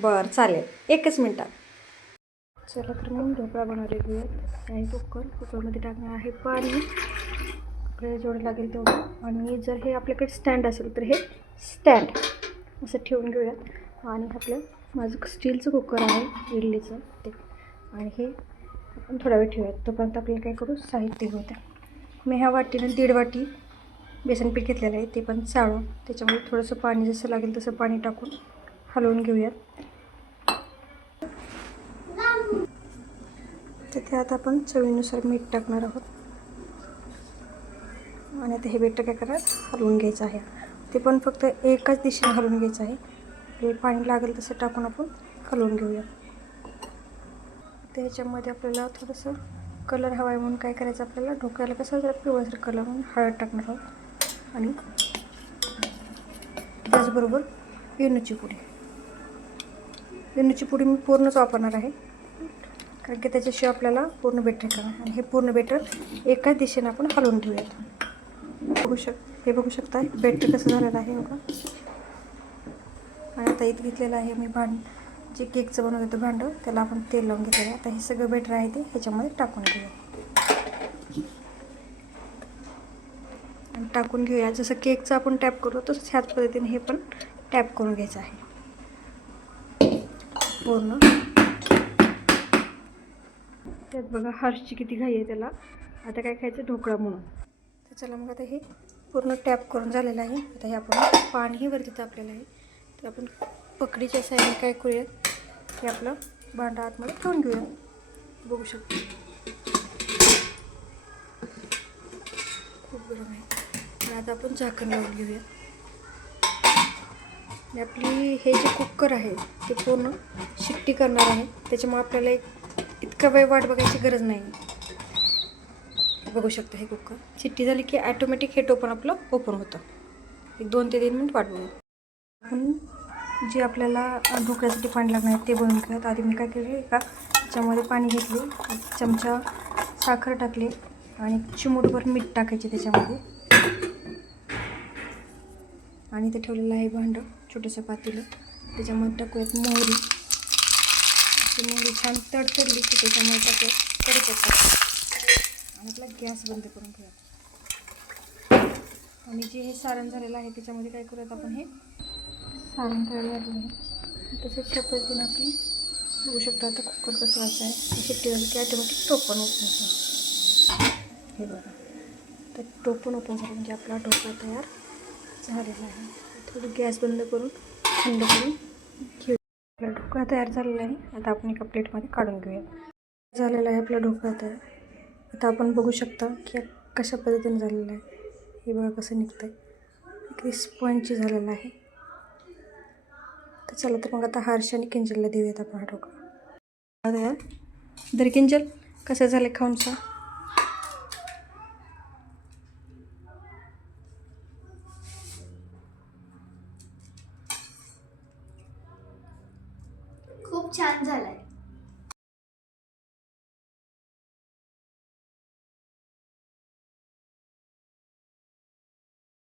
बरं चालेल, एकच मिनटात. चला तर मग ढोकळा बनवायला घेऊयात. आहे कुकरमध्ये टाकणार आहे पाणी, आपल्याला जेवढं लागेल तेवढं. आणि जर हे आपल्याकडे स्टँड असेल तर हे स्टँड असं ठेवून घेऊयात. आणि आपलं माझं स्टीलचं कुकर आहे इडलीचं ते, आणि हे आपण थोडा वेळ ठेवूयात. तोपर्यंत आपल्याला काय करू, साहित्य घेऊयात. मी ह्या वाटीनं 1.5 वाटी बेसन पीठ घेतलेलं आहे, ते पण चाळून त्याच्यामध्ये थोडंसं पाणी जसं लागेल तसं पाणी टाकून हलवून घेऊयात. तर त्यात आपण चवीनुसार मीठ टाकणार आहोत. आणि आता हे बेटर काय करायचं, हलवून घ्यायचं आहे. ते पण फक्त एकाच दिशेने हलवून घ्यायचं आहे. हे पाणी लागेल तसं टाकून आपण हलवून घेऊया. त्याच्यामध्ये आपल्याला थोडंसं कलर हवा आहे म्हणून काय करायचं, आपल्याला ढोकळ्याला कसं जरा पिवळसर कलर म्हणून हळद टाकणार आहोत. आणि त्याचबरोबर वेलची पुडी. वेलची पुडी मी पूर्णच वापरणार आहे, कारण की त्याच्याशिवाय आपल्याला पूर्ण बेटर करणार. आणि हे पूर्ण बेटर एकाच दिशेने आपण हलवून घेऊयात. हे बघू शकता बेटर कसं झालेलं आहे बघा. आणि आता इथं घेतलेलं आहे मी जे केकचं बनवत होतं भांडं, त्याला आपण तेल लावून घेतलेलं आहे. आता हे सगळं बेटर आहे ते ह्याच्यामध्ये टाकून घेऊया. आणि टाकून घेऊया. जसं केकचं आपण टॅप करतो तसंच ह्याच पद्धतीने हे पण टॅप करून घ्यायचं आहे पूर्ण. त्यात बघा हर्षची किती घाई आहे त्याला. आता काय खायचं, ढोकळा म्हणून. तर चला मग आता हे पूर्ण टॅप करून झालेलं आहे. आता हे आपण पाणीही वरती तापलेलं आहे, तर आपण पकडीच्या साईडने काय करूया, हे आपलं भांडं आतमध्ये ठेवून घेऊया. बघू शकतो खूप गरम आहे. आणि आता आपण झाकण लावून घेऊया. आणि आपली हे जे कुकर आहे ते पूर्ण शिट्टी करणार आहे, त्याच्यामुळे आपल्याला इतका वेळ वाट बघायची गरज नाही. बघू शकता हे कुकर शिट्टी झाली की ॲटोमॅटिक हे टोपण आपलं ओपन होतं. 2 ते 3 मिनिट वाट बघू. आपण जे आपल्याला ढोकळ्यासाठी पाणी लागणार आहे ते बनवून घेऊयात. आधी मी काय केले, एका त्याच्यामध्ये पाणी घेतले, 1 चमचा साखर टाकली आणि चिमूटभर मीठ टाकायचे त्याच्यामध्ये. आणि ते ठेवलेलं आहे भांडं, छोटंसं पातेलं, त्याच्यामध्ये टाकूयात मोहरी. ती मोहरी छान तडतडली की त्याच्यामध्ये टाकूयात कढीपत्ता. आणि आपला गॅस बंद करून घेऊयात. आणि जे हे सारण झालेलं आहे त्याच्यामध्ये काय करूयात, आपण हे सारण तयार झालेलं आहे तसंच ह्या पद्धतीने आपली बघू शकता. आता कुकर कसं वाजतं आहे, शिट्टी झाली की ॲटोमॅटिक टोपण ओपन होतं. हे बघा, तर टोपण ओपन झालं म्हणजे आपला ढोकळा तयार झालेला आहे. थोडं गॅस बंद करून थंड करून घेऊ. आपला ढोकळा तयार झालेला आहे. आता आपण एका प्लेटमध्ये काढून घेऊया. झालेला आहे आपला ढोकळा तयार. आता आपण बघू शकता की कशा पद्धतीने झालेलं आहे. हे बघा कसं निघतं आहे, अगदी स्पंजी झालेलं आहे. तर चला तर मग आता हर्ष आणि किंजलला देऊयात आपण हा ढोकळा. तर किंजल कसं झालं खाऊन सांग. खूप छान झालंय.